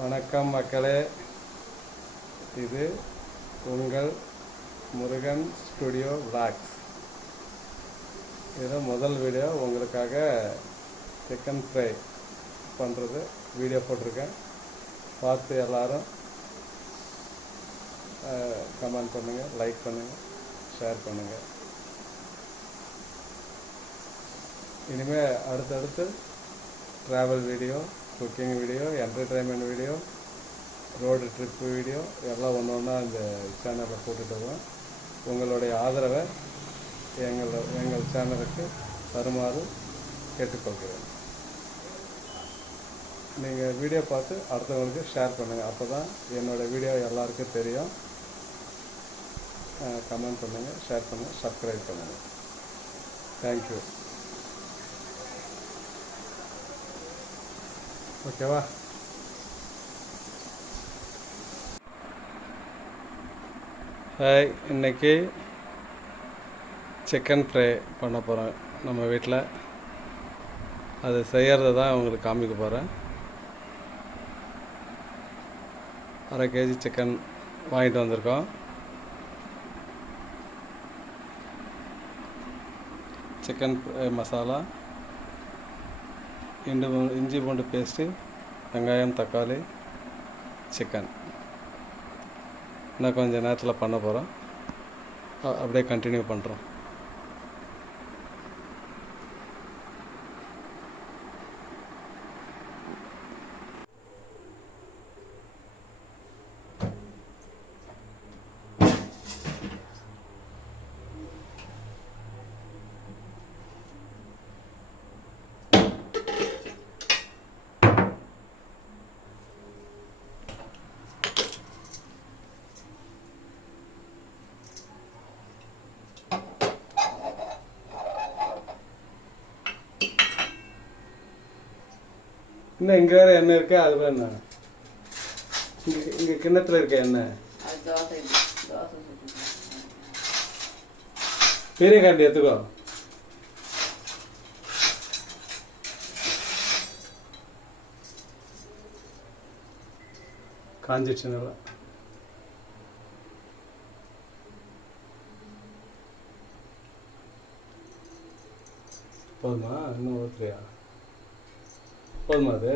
வணக்கம் மக்களே, இது உங்கள் முருகன் ஸ்டுடியோ விளாக்ஸ். இது முதல் வீடியோ உங்களுக்காக சிக்கன் ஃப்ரை பண்ணுறது வீடியோ போட்டிருக்கேன். பார்த்து எல்லோரும் கமெண்ட் பண்ணுங்கள், லைக் பண்ணுங்கள், ஷேர் பண்ணுங்கள். இனிமேல் அடுத்தடுத்து travel video, cooking video, entertainment video, road trip video எல்லாம் ஒன்று ஒன்றா இந்த சேனலில் போட்டுட்டு வருவேன். உங்களுடைய ஆதரவை எங்கள் சேனலுக்கு தருமாறு கேட்டுக்கொள்கிறேன். நீங்கள் வீடியோ பார்த்து அடுத்தவங்களுக்கு ஷேர் பண்ணுங்கள். அப்போ தான் என்னோடய வீடியோ எல்லாருக்கும் தெரியும். கமெண்ட் பண்ணுங்கள், ஷேர் பண்ணுங்கள், சப்ஸ்கிரைப் பண்ணுங்கள். தேங்க்யூ. ஓகேவா? ஹாய், இன்றைக்கி சிக்கன் ஃப்ரை பண்ண போகிறேன் நம்ம வீட்டில். அது செய்கிறது தான் உங்களுக்கு காமிக்க போகிறேன். 1/2 kg சிக்கன் வாங்கிட்டு வந்திருக்கோம். சிக்கன் மசாலா, இஞ்சி பூண்டு பேஸ்ட்டு, வெங்காயம், தக்காளி, சிக்கன். இன்னும் கொஞ்சம் நேரத்தில் பண்ண போகிறோம். அப்படியே கண்டினியூ பண்ணுறோம். இன்னும் இங்கே வேறு எண்ணெய் இருக்கா? அது வேறு என்ன இங்கே கிண்ணத்தில் இருக்க எண்ணெய் பெரிய காண்டி எடுத்துக்கோ. காஞ்சிடுச்சு நல்லா. போதுமா? இன்னும் ஊற்றுறியா? போதுமா? அது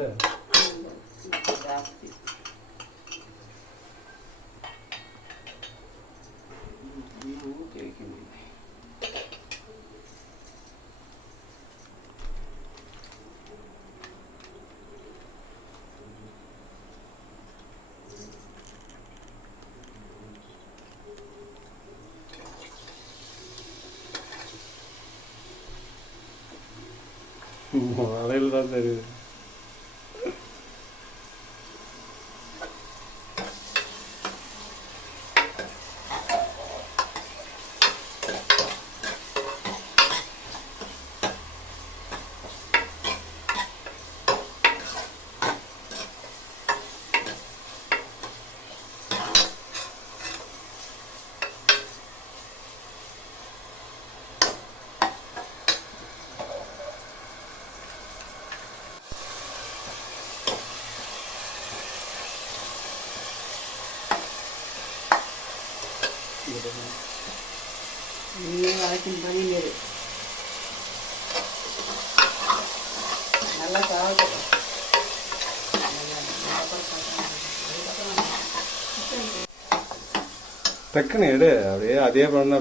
அலையில் தான் தெரியுது. நல்லா டக்குன்னு எடு. அப்படியே அதே பண்ண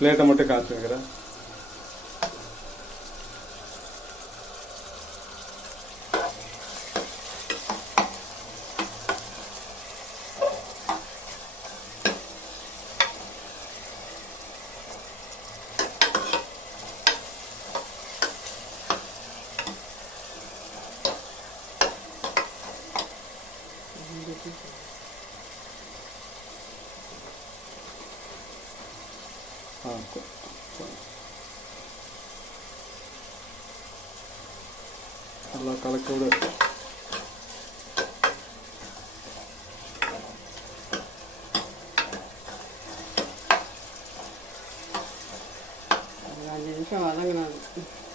பிளேட்டை மட்டும் காய்ச்சுக்கிறேன். நல்லா கலக்க விடு.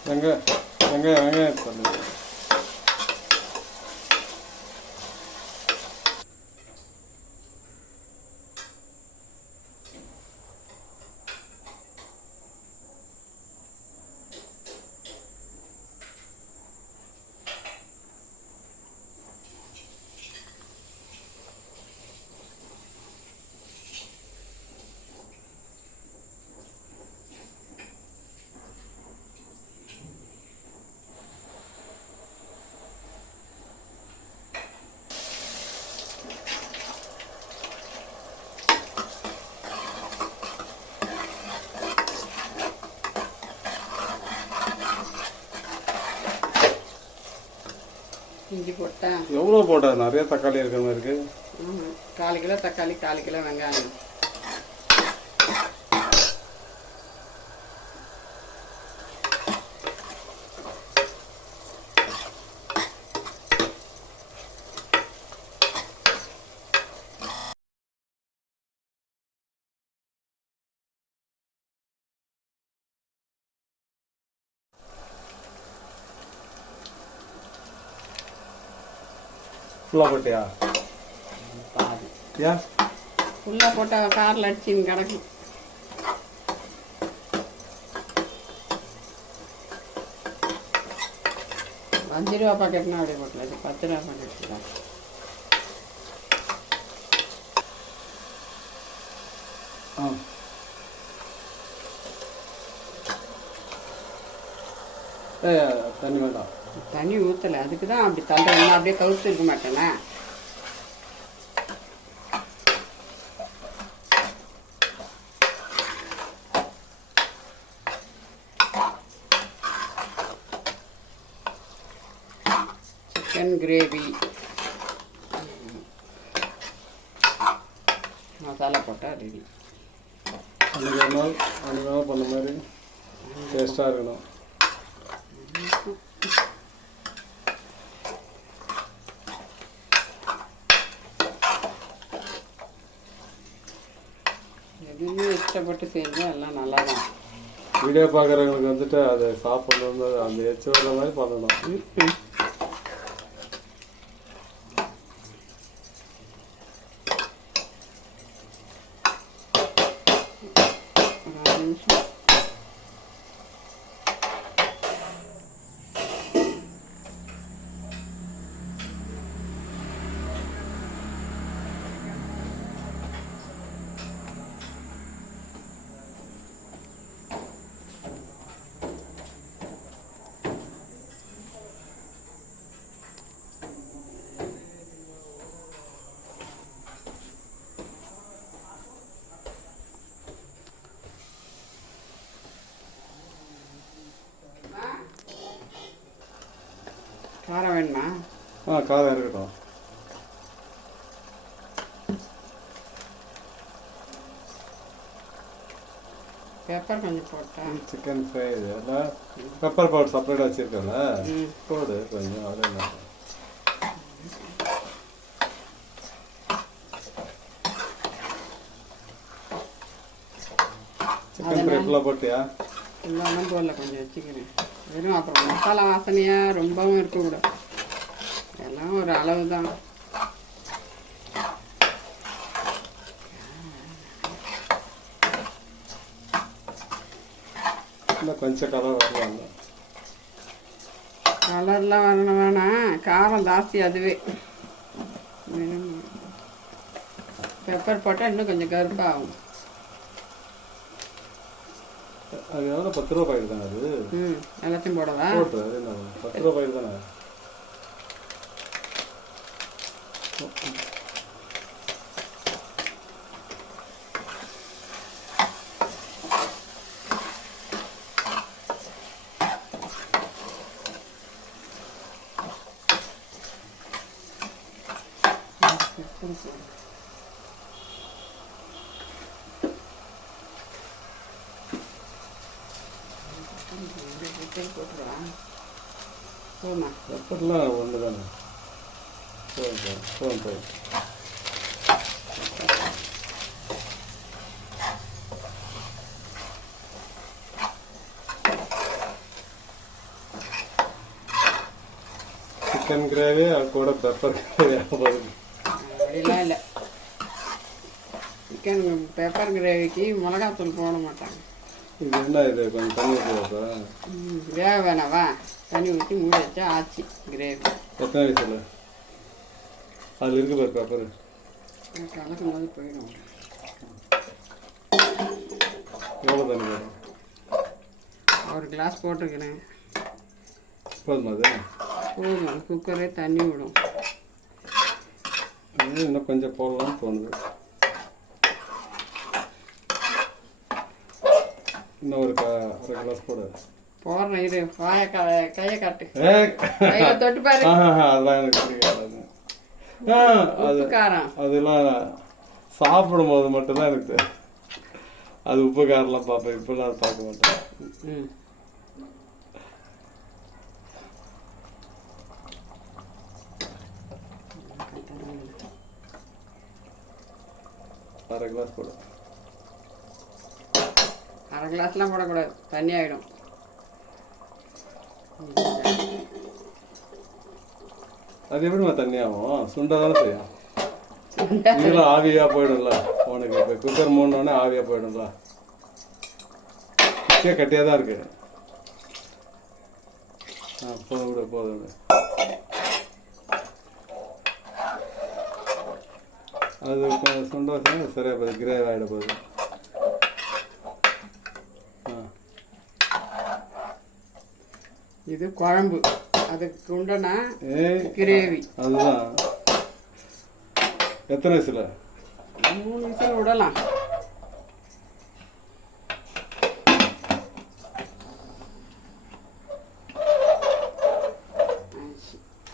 வெங்காயம் இஞ்சி போட்டேன். எவ்வளோ போட்டா? நிறைய தக்காளி இருக்கிற மாதிரி இருக்குது. 1/4 கிலோ தக்காளி, 1/4 கிலோ வெங்காயம். ஃபுல்லாக போட்டியா? பாதி ஏன் ஃபுல்லாக போட்டால் காரில் அடிச்சின்னு கிடக்கும். 5 ரூபா பாக்கெட்னா அப்படியே போட்டல, இது 10 ரூபா பாக்கெட் தான். தண்ணி வேண்டாம். தண்ணி ஊற்றலை, அதுக்கு தான் அப்படி தள்ளுறேன்னா அப்படியே கவுத்து இருக்க மாட்டேனே. சிக்கன் கிரேவி மசாலா போட்டால் ரெடி. அன்றைக்கி ஒரு நாள் பண்ண மாதிரி டேஸ்ட்டாக இருக்கணும். எதுவுமே இஷ்டப்பட்டு செஞ்சால் எல்லாம் நல்லா தான். வீடியோ பார்க்குறவங்களுக்கு வந்துட்டு அதை சாப்பிடணுன்னு அந்த எச்சு வர மாதிரி பண்ணணும். காரம் வேணுமா? காரம் இருக்கட்டும். பெப்பர் கொஞ்சம் போட்டேன். சிக்கன் ஃப்ரை எல்லாம் பெப்பர் பவுடர் செப்பரேட்டாக வச்சுருக்கேன்ல, போடு கொஞ்சம். அது என்ன சிக்கன் ஃப்ரை ஃபுல்லாக போட்டியா? ஃபுல்லாக போடல, கொஞ்சம் வச்சுக்கிறேன். வெறும் அப்புறம் மசாலா வாசனையாக ரொம்பவும் இருக்கக்கூடாது, எல்லாம் ஒரு அளவு தான். இல்லை கொஞ்சம் கலர் வரலாம். கலர்லாம் வரணும் வேணாம், காரம் ஜாஸ்தி அதுவே. பெப்பர் போட்டால் இன்னும் கொஞ்சம் கருப்பாகும். அது எவ்வளோ 10 ரூபா பாக்கெட் தானே அது? எல்லாத்தையும் போடவா? போட்டு அது என்ன 10 ரூபா பாக்கெட் தானே? பெப்பர்லாம் ஒன்று தானே. போய் சிக்கன் கிரேவி அது கூட பெப்பர் கிரேவி அப்படிலாம் இல்லை. சிக்கன் பெப்பர் கிரேவிக்கு மிளகாத்தூள் போட மாட்டாங்க. இது என்ன இது கொஞ்சம் தண்ணி ஊற்றுவாப்பா? வேக வேணாவா? தண்ணி ஊற்றி மூடி வச்சா ஆச்சு கிரேவி. எத்தனை வயசுல அதில் இருக்கு பாரு பெப்பர். கலக்கும் போது போயிடும். எவ்வளோ தண்ணி போடும்? 1 கிளாஸ் போட்டிருக்கிறேன். போதுமா அது? போதும், குக்கரே தண்ணி விடும். இன்னும் கொஞ்சம் போடலாம்னு தோணுது. இன்னும் ஒரு 1/2 கிளாஸ் போடு. போடுறேன் இரு கையை காட்டு ஏ கையில தொட்டு பாரு அதெல்லாம் எனக்கு பிடிக்காது. அது உப்பு காரம் அதெல்லாம் சாப்பிடும் போது மட்டும்தான் எனக்கு தெரியும். அது உப்பு காரெல்லாம் பார்ப்பேன், இப்பெல்லாம் அதை பார்க்க மாட்டேன். ம் அரை கிளாஸ் போடும். அரை கிளாஸ்லாம் போடக்கூடாது, தண்ணி ஆகிடும். அது எப்படிமா தண்ணி ஆகும்? சுண்டை தானே செய்யும். இதெல்லாம் ஆவியாக போயிடும்ல உனக்கு. இப்போ குக்கர் மூணுனோடனே ஆவியாக போயிடும்ல. கட்டியாக தான் இருக்கு. போதும் விட போதும் விட. அது சுண்டை சரியாக போகுது, கிரேவ் ஆகிட போகுது. இது குழம்பு, அதுக்கு உண்டனா கிரேவி. அதுதான். எத்தனை விசில்? 3 விசில் விடலாம்.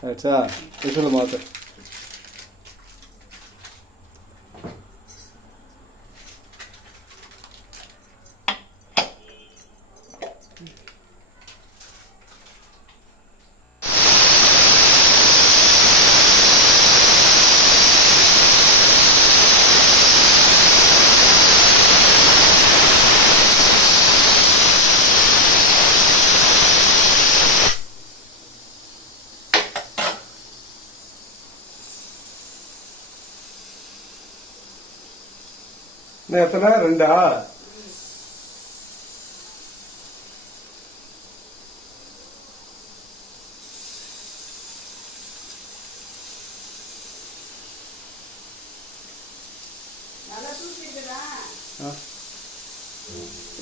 ஆயிடுச்சா? விசில் மாற்று. எத்தனை? 2.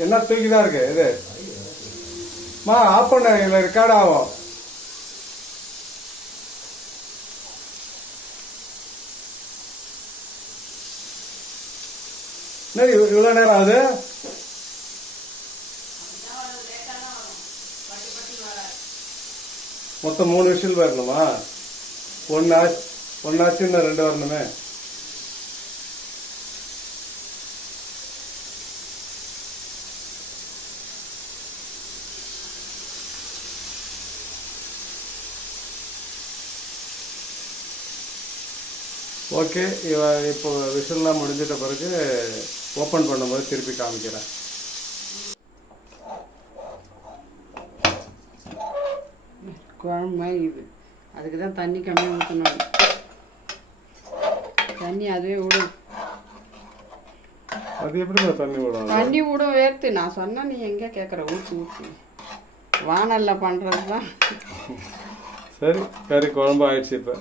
என்ன தூக்கிதான் இருக்கு இது? ஆஃப் பண்ண ரெக்கார்ட் ஆகும். இவ்வளவு நேரம் ஆகுது. மொத்தம் 3 விசில் வரணுமா? ஒன்னாச்சு, இன்னும் 2 வரணுமே. ஓகே, இப்போ விசில்லாம் முடிஞ்சிட்ட பிறகு ஓப்பன் பண்ணும்போது திருப்பி காமிக்கிறேன். குழம்பு இது, அதுக்கு தான் தண்ணி கம்மியாக ஊற்றணும். தண்ணி அதுவே விடும். அது எப்படி தண்ணி விடும்? தண்ணி விடும் வேர்த்து. நான் சொன்னேன், நீ எங்கே கேட்குற? ஊற்றி வானல்ல பண்ணுறது தான். சரி, கறி குழம்பு ஆயிடுச்சு. இப்போ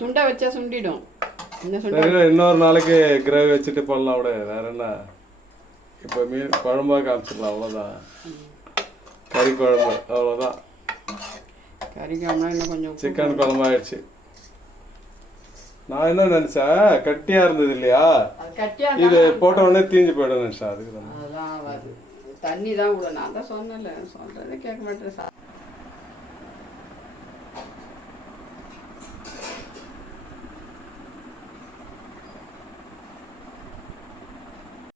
துண்டை வச்சா சுண்டிடும். இன்னொரு நாளைக்கு கிரேவி வச்சுட்டு பண்ணலாம் விட. வேற என்ன, இப்போ மீன் குழம்பா காமிச்சிடலாம், அவ்வளோதான். கறி குழம்பு அவ்வளோதான். கறி குழம்புனா இன்னும் கொஞ்சம் சிக்கன் குழம்பு ஆயிடுச்சு. நான் என்ன நினைச்சேன், கட்டியா இருந்தது இல்லையா, இது போட்ட உடனே தீஞ்சு போயிடும் நினைச்சேன். அதுக்கு தான் அதெல்லாம் தண்ணி தான் விட. நான் தான் சொன்னல, சொல்றதே கேட்க மாட்டேன்.